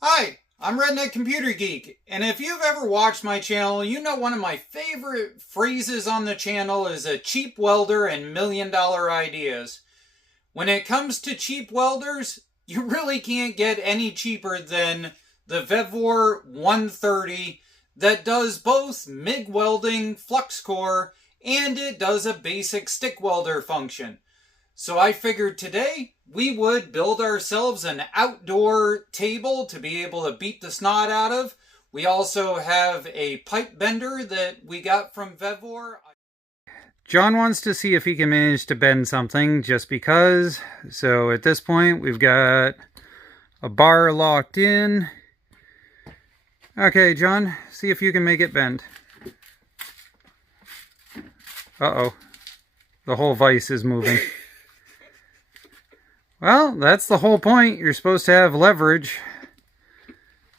Hi, I'm Redneck Computer Geek, and if you've ever watched my channel, you know one of my favorite phrases on the channel is a cheap welder and million-dollar ideas. When it comes to cheap welders, you really can't get any cheaper than the Vevor 130 that does both MIG welding, flux core, and it does a basic stick welder function. So I figured today we would build ourselves an outdoor table to be able to beat the snot out of. We also have a pipe bender that we got from Vevor. John wants to see if he can manage to bend something just because. So at this point we've got a bar locked in. Okay, John, see if you can make it bend. Uh-oh. The whole vise is moving. Well, that's the whole point. You're supposed to have leverage.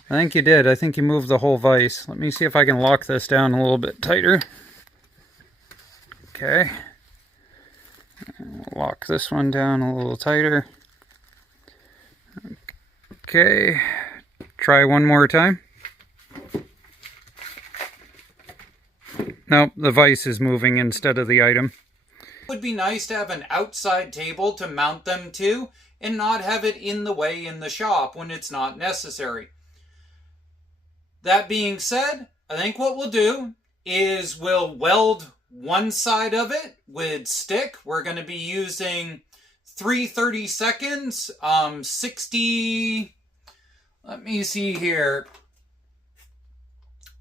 I think you did. I think you moved the whole vise. Let me see if I can lock this down a little bit tighter. Okay. Lock this one down a little tighter. Okay. Try one more time. Nope, the vise is moving instead of the item. It would be nice to have an outside table to mount them to and not have it in the way in the shop when it's not necessary. That being said, I think what we'll do is we'll weld one side of it with stick. We're going to be using 3/32, 60, let me see here,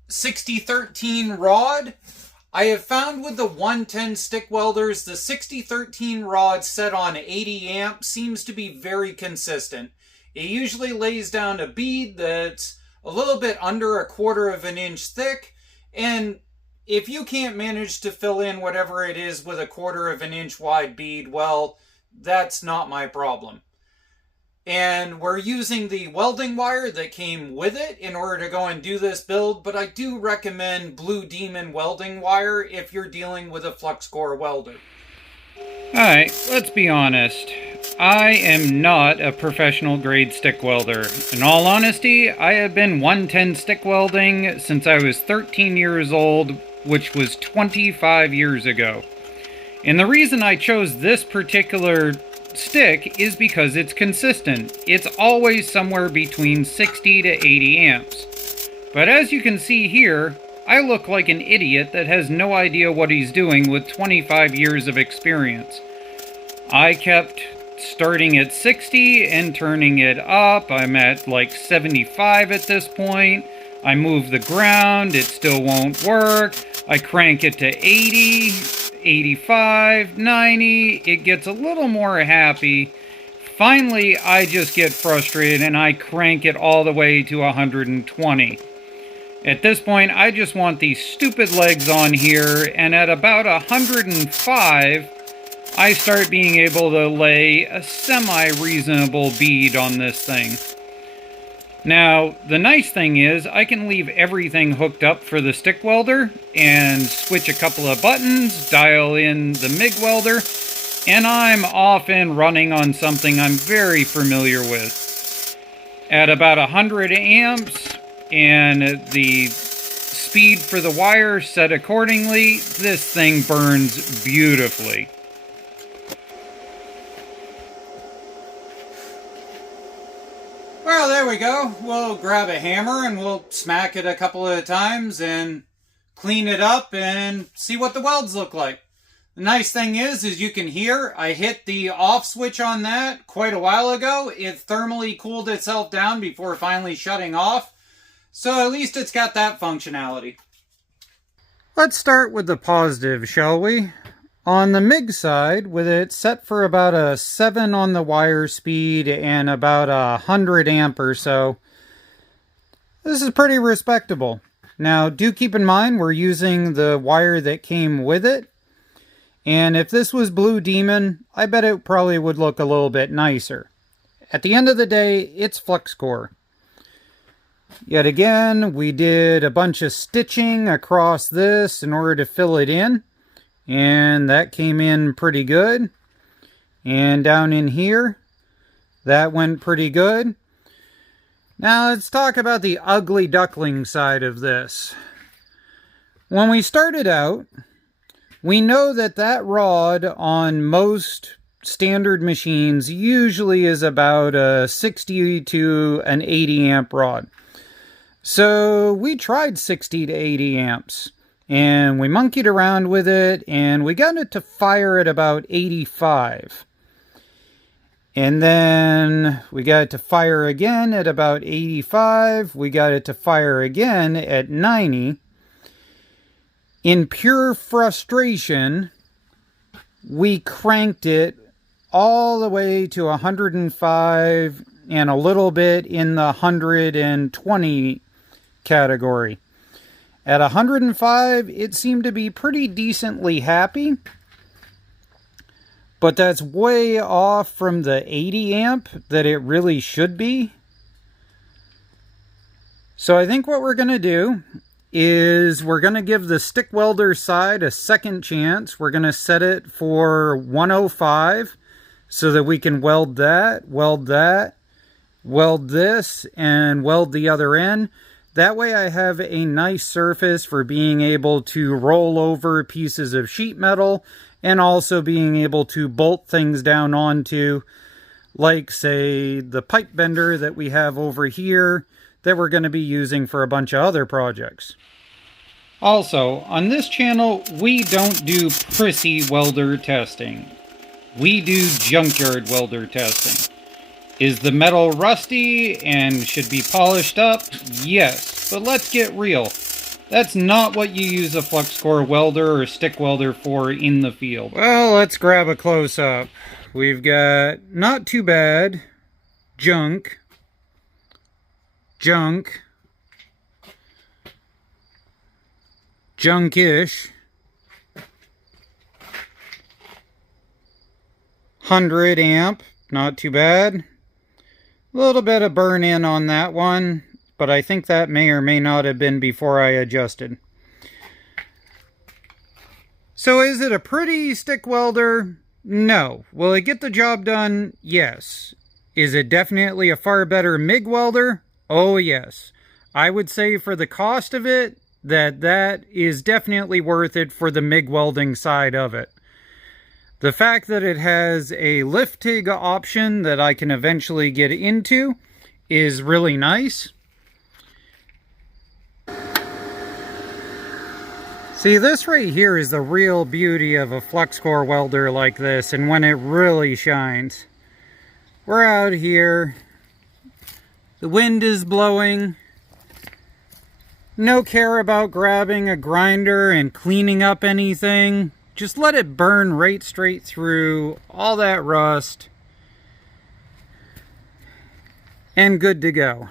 6013 rod. I have found with the 110 stick welders, the 6013 rod set on 80 amp seems to be very consistent. It usually lays down a bead that's a little bit under 1/4 of an inch thick, and if you can't manage to fill in whatever it is with 1/4 of an inch wide bead, well, that's not my problem. And we're using the welding wire that came with it in order to go and do this build, but I do recommend Blue Demon welding wire if you're dealing with a flux core welder. Alright, let's be honest. I am not a professional grade stick welder. In all honesty, I have been 110 stick welding since I was 13 years old, which was 25 years ago. And the reason I chose this particular stick is because it's consistent. It's always somewhere between 60 to 80 amps. But as you can see here, I look like an idiot that has no idea what he's doing with 25 years of experience. I kept starting at 60 and turning it up. I'm at like 75 at this point. I move the ground, it still won't work. I crank it to 80. 85, 90, it gets a little more happy. Finally, I just get frustrated and I crank it all the way to 120. At this point, I just want these stupid legs on here, and at about 105, I start being able to lay a semi-reasonable bead on this thing. Now, the nice thing is, I can leave everything hooked up for the stick welder and switch a couple of buttons, dial in the MIG welder, and I'm off and running on something I'm very familiar with. At about 100 amps and the speed for the wire set accordingly, this thing burns beautifully. Well, there we go. We'll grab a hammer and we'll smack it a couple of times and clean it up and see what the welds look like. The nice thing is you can hear I hit the off switch on that quite a while ago. It thermally cooled itself down before finally shutting off. So at least it's got that functionality. Let's start with the positive, shall we? On the MIG side, with it set for about a 7 on the wire speed and about 100 amp or so, this is pretty respectable. Now, do keep in mind we're using the wire that came with it. And if this was Blue Demon, I bet it probably would look a little bit nicer. At the end of the day, it's flux core. Yet again, we did a bunch of stitching across this in order to fill it in. And that came in pretty good. And down in here, that went pretty good. Now let's talk about the ugly duckling side of this. When we started out, we know that that rod on most standard machines usually is about a 60 to an 80 amp rod. So we tried 60 to 80 amps and we monkeyed around with it and we got it to fire at about 85. And then we got it to fire again at about 85. We got it to fire again at 90. In pure frustration, we cranked it all the way to 105 and a little bit in the 120 category. At 105, it seemed to be pretty decently happy. But that's way off from the 80 amp that it really should be. So I think what we're going to do is we're going to give the stick welder side a second chance. We're going to set it for 105 so that we can weld that, weld this, and weld the other end. That way I have a nice surface for being able to roll over pieces of sheet metal and also being able to bolt things down onto, like, say, the pipe bender that we have over here that we're going to be using for a bunch of other projects. Also, on this channel, we don't do prissy welder testing. We do junkyard welder testing. Is the metal rusty and should be polished up? Yes, but let's get real. That's not what you use a flux core welder or stick welder for in the field. Well, let's grab a close-up. We've got not too bad, junk, junkish, 100 amp, not too bad. A little bit of burn in on that one, but I think that may or may not have been before I adjusted. So is it a pretty stick welder? No. Will it get the job done? Yes. Is it definitely a far better MIG welder? Oh yes. I would say for the cost of it, that is definitely worth it for the MIG welding side of it. The fact that it has a lift TIG option that I can eventually get into is really nice. See, this right here is the real beauty of a flux core welder like this, and when it really shines. We're out here, the wind is blowing, no care about grabbing a grinder and cleaning up anything. Just let it burn right straight through all that rust, and good to go.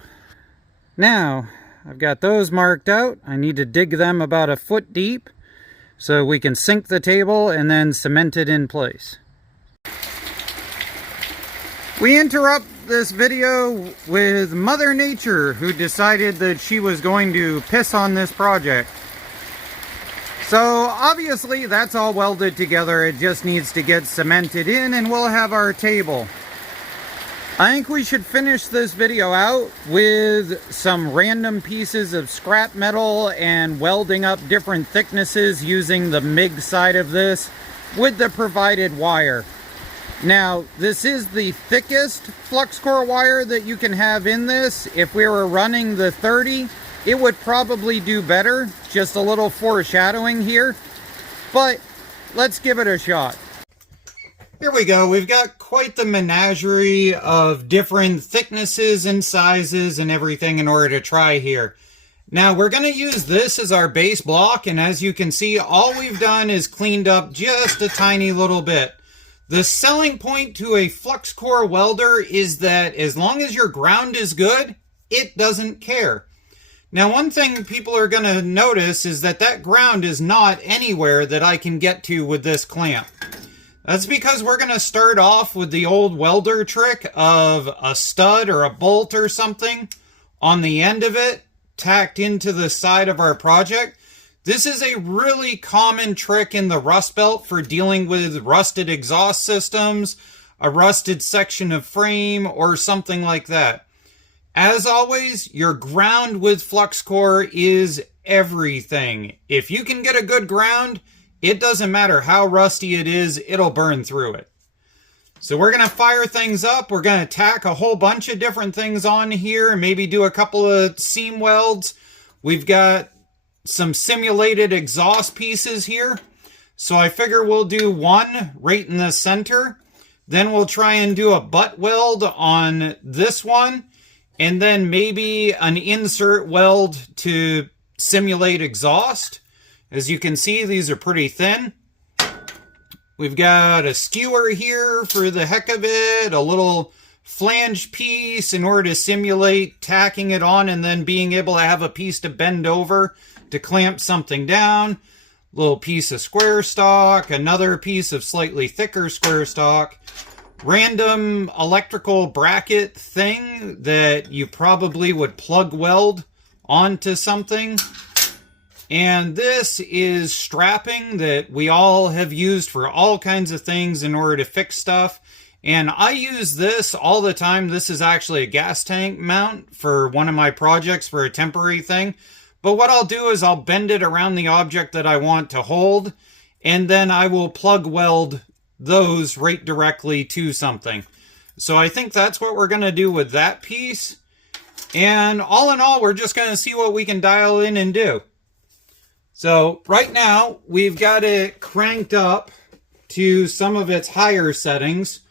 Now, I've got those marked out. I need to dig them about a foot deep so we can sink the table and then cement it in place. We interrupt this video with Mother Nature, who decided that she was going to piss on this project. So obviously that's all welded together. It just needs to get cemented in and we'll have our table. I think we should finish this video out with some random pieces of scrap metal and welding up different thicknesses using the MIG side of this with the provided wire. Now, this is the thickest flux core wire that you can have in this. If we were running the 30, it would probably do better. Just a little foreshadowing here, but let's give it a shot. Here we go. We've got quite the menagerie of different thicknesses and sizes and everything in order to try here. Now we're going to use this as our base block, and as you can see, all we've done is cleaned up just a tiny little bit. The selling point to a flux core welder is that as long as your ground is good, it doesn't care. Now one thing people are going to notice is that that ground is not anywhere that I can get to with this clamp. That's because we're going to start off with the old welder trick of a stud or a bolt or something on the end of it tacked into the side of our project. This is a really common trick in the Rust Belt for dealing with rusted exhaust systems, a rusted section of frame, or something like that. As always, your ground with flux core is everything. If you can get a good ground, it doesn't matter how rusty it is, it'll burn through it. So we're going to fire things up. We're going to tack a whole bunch of different things on here, maybe do a couple of seam welds. We've got some simulated exhaust pieces here. So I figure we'll do one right in the center. Then we'll try and do a butt weld on this one. And then maybe an insert weld to simulate exhaust. As you can see, these are pretty thin. We've got a skewer here for the heck of it, a little flange piece in order to simulate tacking it on and then being able to have a piece to bend over to clamp something down. Little piece of square stock, another piece of slightly thicker square stock. Random electrical bracket thing that you probably would plug weld onto something. And this is strapping that we all have used for all kinds of things in order to fix stuff. And I use this all the time. This is actually a gas tank mount for one of my projects for a temporary thing. But what I'll do is I'll bend it around the object that I want to hold. And then I will plug weld those right directly to something. So I think that's what we're going to do with that piece. And all in all, we're just going to see what we can dial in and do. So right now, we've got it cranked up to some of its higher settings.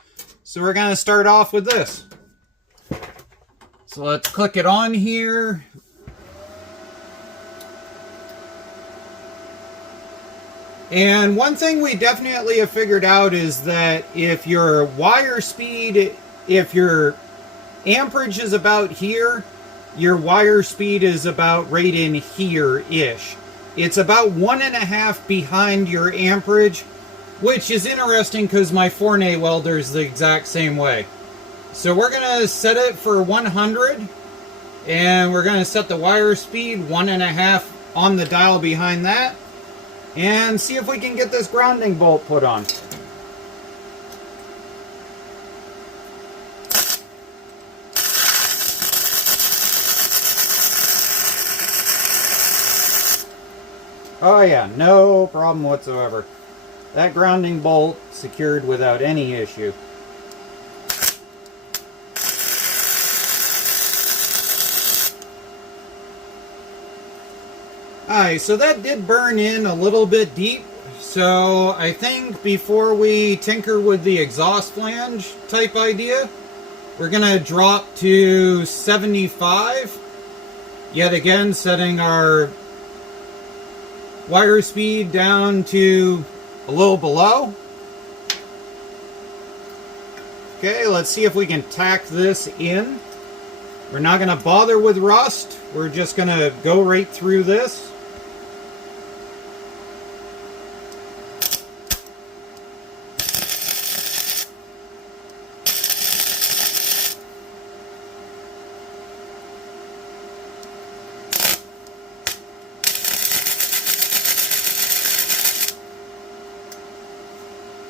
So we're going to start off with this. So let's click it on here. And one thing we definitely have figured out is that if your wire speed, if your amperage is about here, your wire speed is about right in here-ish. It's about 1.5 behind your amperage, which is interesting because my Fournet welder is the exact same way. So we're going to set it for 100, and we're going to set the wire speed 1.5 on the dial behind that, and see if we can get this grounding bolt put on. Oh yeah, no problem whatsoever. That grounding bolt secured without any issue. Alright, so that did burn in a little bit deep. So I think before we tinker with the exhaust flange type idea, we're going to drop to 75. Yet again, setting our wire speed down to a little below. Okay, let's see if we can tack this in. We're not going to bother with rust. We're just going to go right through this.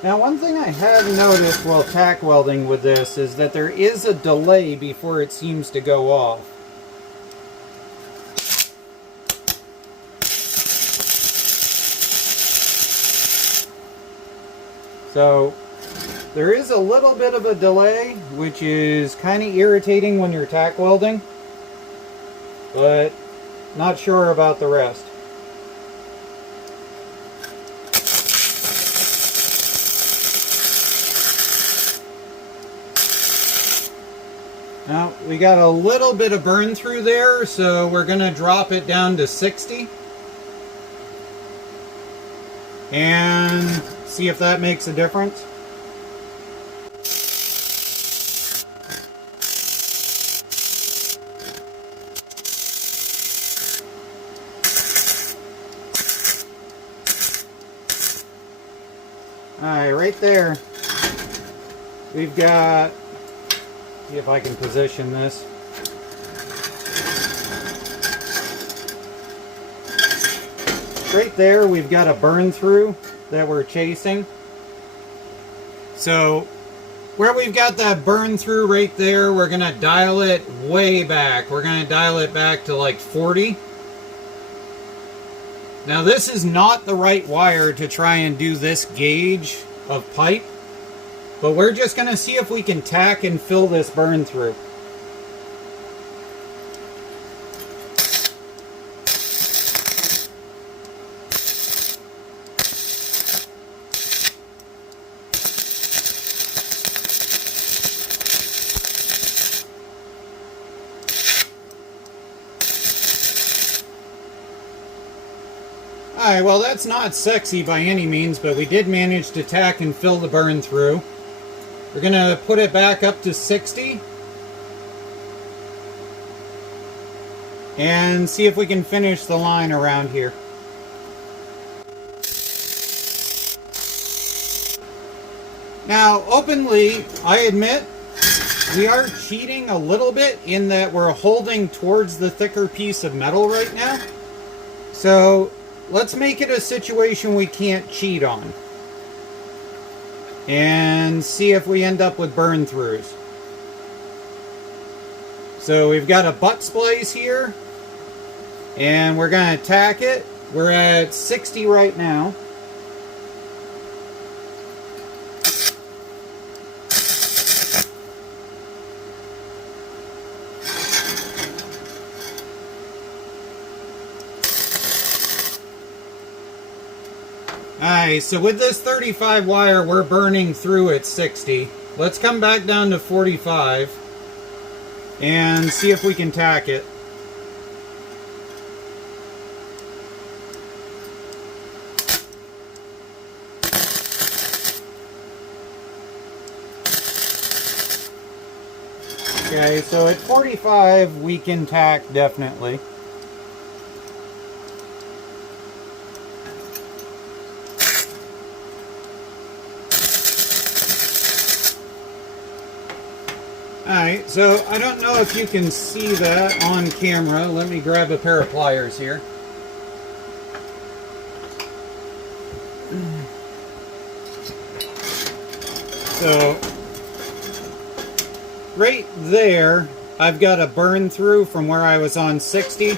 Now, one thing I have noticed while tack welding with this is that there is a delay before it seems to go off. So, there is a little bit of a delay, which is kind of irritating when you're tack welding, but not sure about the rest. Now, we got a little bit of burn through there, so we're going to drop it down to 60. And see if that makes a difference. Alright, right there, we've got, see if I can position this. Right there, we've got a burn through that we're chasing. So Where we've got that burn through right there, we're going to dial it way back. We're going to dial it back to like 40. Now this is not the right wire to try and do this gauge of pipe, but we're just going to see if we can tack and fill this burn through. Alright, well that's not sexy by any means, but we did manage to tack and fill the burn through. We're going to put it back up to 60. And see if we can finish the line around here. Now, openly, I admit, we are cheating a little bit in that we're holding towards the thicker piece of metal right now. So let's make it a situation we can't cheat on. And see if we end up with burn throughs. So we've got a butt splice here. And we're going to tack it. We're at 60 right now. Alright, so with this 35 wire, we're burning through at 60. Let's come back down to 45 and see if we can tack it. Okay, so at 45 we can tack definitely. Alright, so I don't know if you can see that on camera. Let me grab a pair of pliers here. So, right there, I've got a burn through from where I was on 60.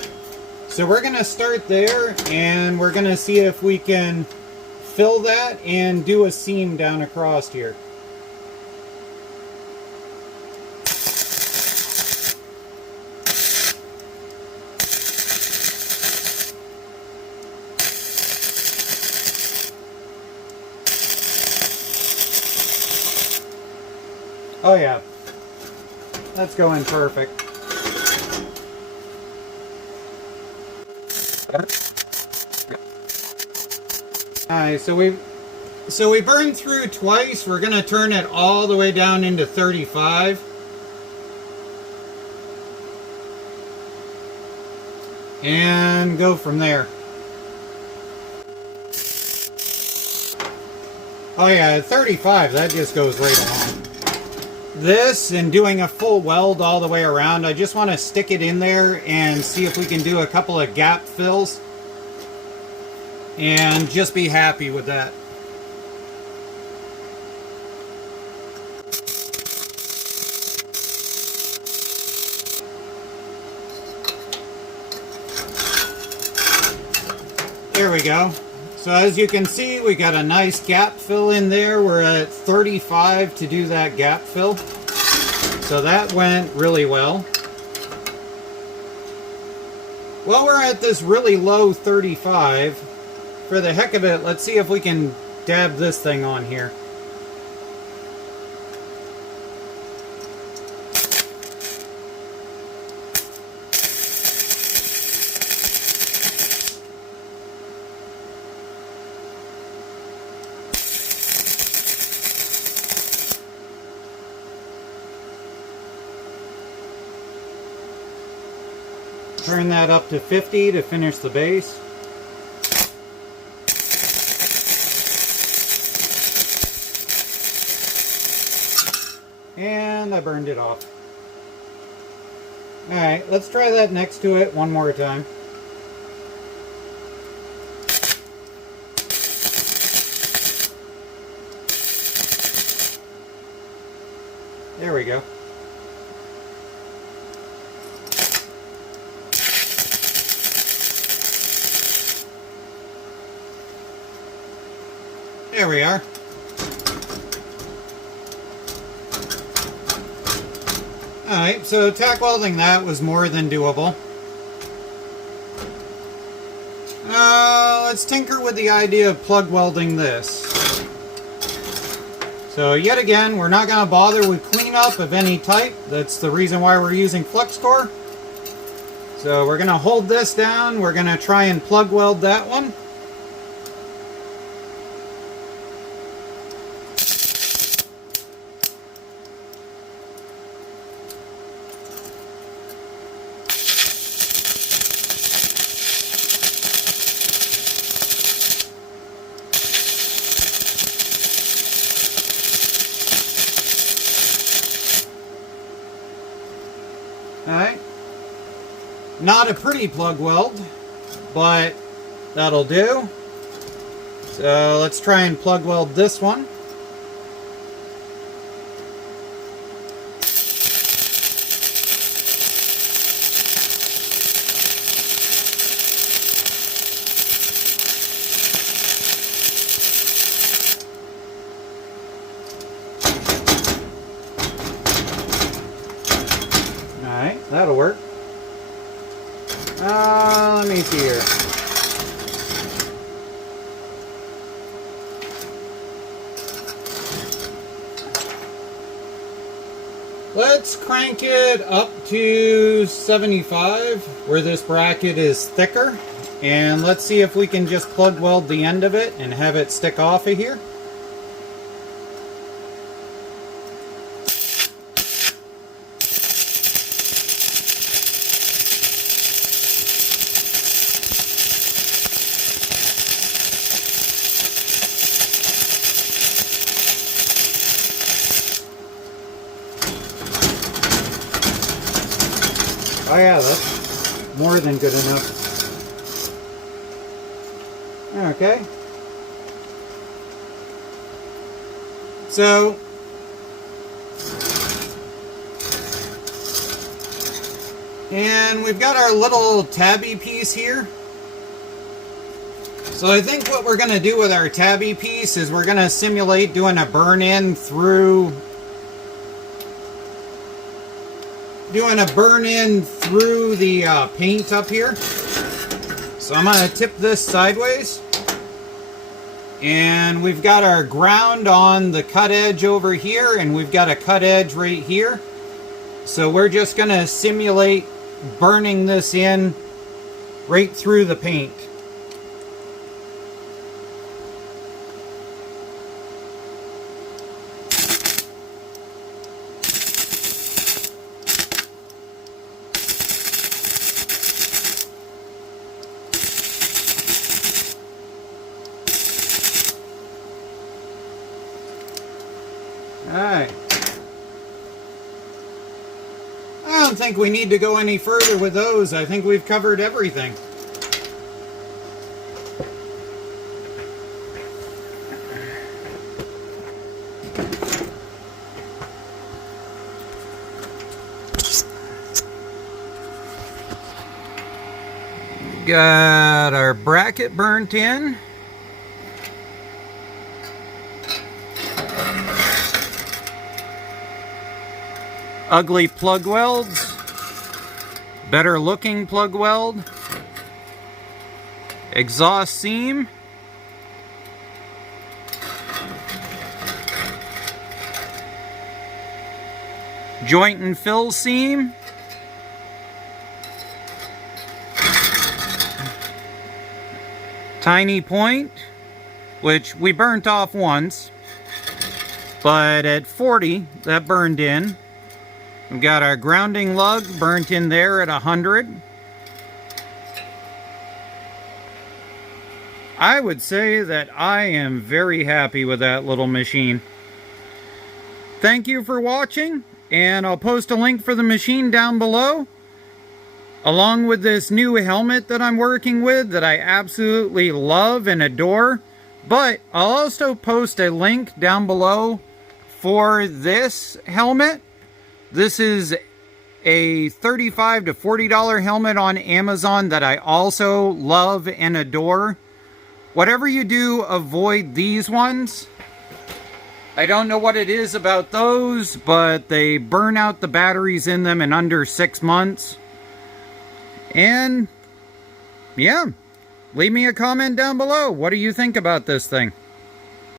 So we're going to start there, and we're going to see if we can fill that and do a seam down across here. Oh yeah, that's going perfect. Alright, so we burned through twice. We're going to turn it all the way down into 35. And go from there. Oh yeah, at 35, that just goes right along. This and doing a full weld all the way around, I just want to stick it in there and see if we can do a couple of gap fills and just be happy with that. There we go. So as you can see, we got a nice gap fill in there. We're at 35 to do that gap fill. So that went really well. While we're at this really low 35, for the heck of it, let's see if we can dab this thing on here. Turn that up to 50 to finish the base. And I burned it off. Alright, let's try that next to it one more time. we go. There we are. Alright, so tack welding that was more than doable. Let's tinker with the idea of plug welding this. So yet again, we're not going to bother with cleanup of any type. That's the reason why we're using flux core. So we're going to hold this down. We're going to try and plug weld that one. Alright, not a pretty plug weld, but that'll do. So let's try and plug weld this one. Alright, that'll work. Let me see here. Let's crank it up to 75, where this bracket is thicker. And let's see if we can just plug weld the end of it and have it stick off of here. Oh yeah, that's more than good enough. Okay. So, and we've got our little tabby piece here. So I think what we're going to do with our tabby piece is we're going to simulate doing a burn-in through the paint up here. So I'm going to tip this sideways. And we've got our ground on the cut edge over here, and we've got a cut edge right here. So we're just going to simulate burning this in right through the paint. Alright. I don't think we need to go any further with those. I think we've covered everything. Got our bracket burnt in. Ugly plug welds, better looking plug weld, exhaust seam, joint and fill seam, tiny point, which we burnt off once, but at 40 that burned in. We've got our grounding lug burnt in there at 100. I would say that I am very happy with that little machine. Thank you for watching, and I'll post a link for the machine down below, along with this new helmet that I'm working with that I absolutely love and adore. But I'll also post a link down below for this helmet, This is a $35 to $40 helmet on Amazon that I also love and adore. Whatever you do, avoid these ones. I don't know what it is about those, but they burn out the batteries in them in under 6 months. And yeah, leave me a comment down below. What do you think about this thing?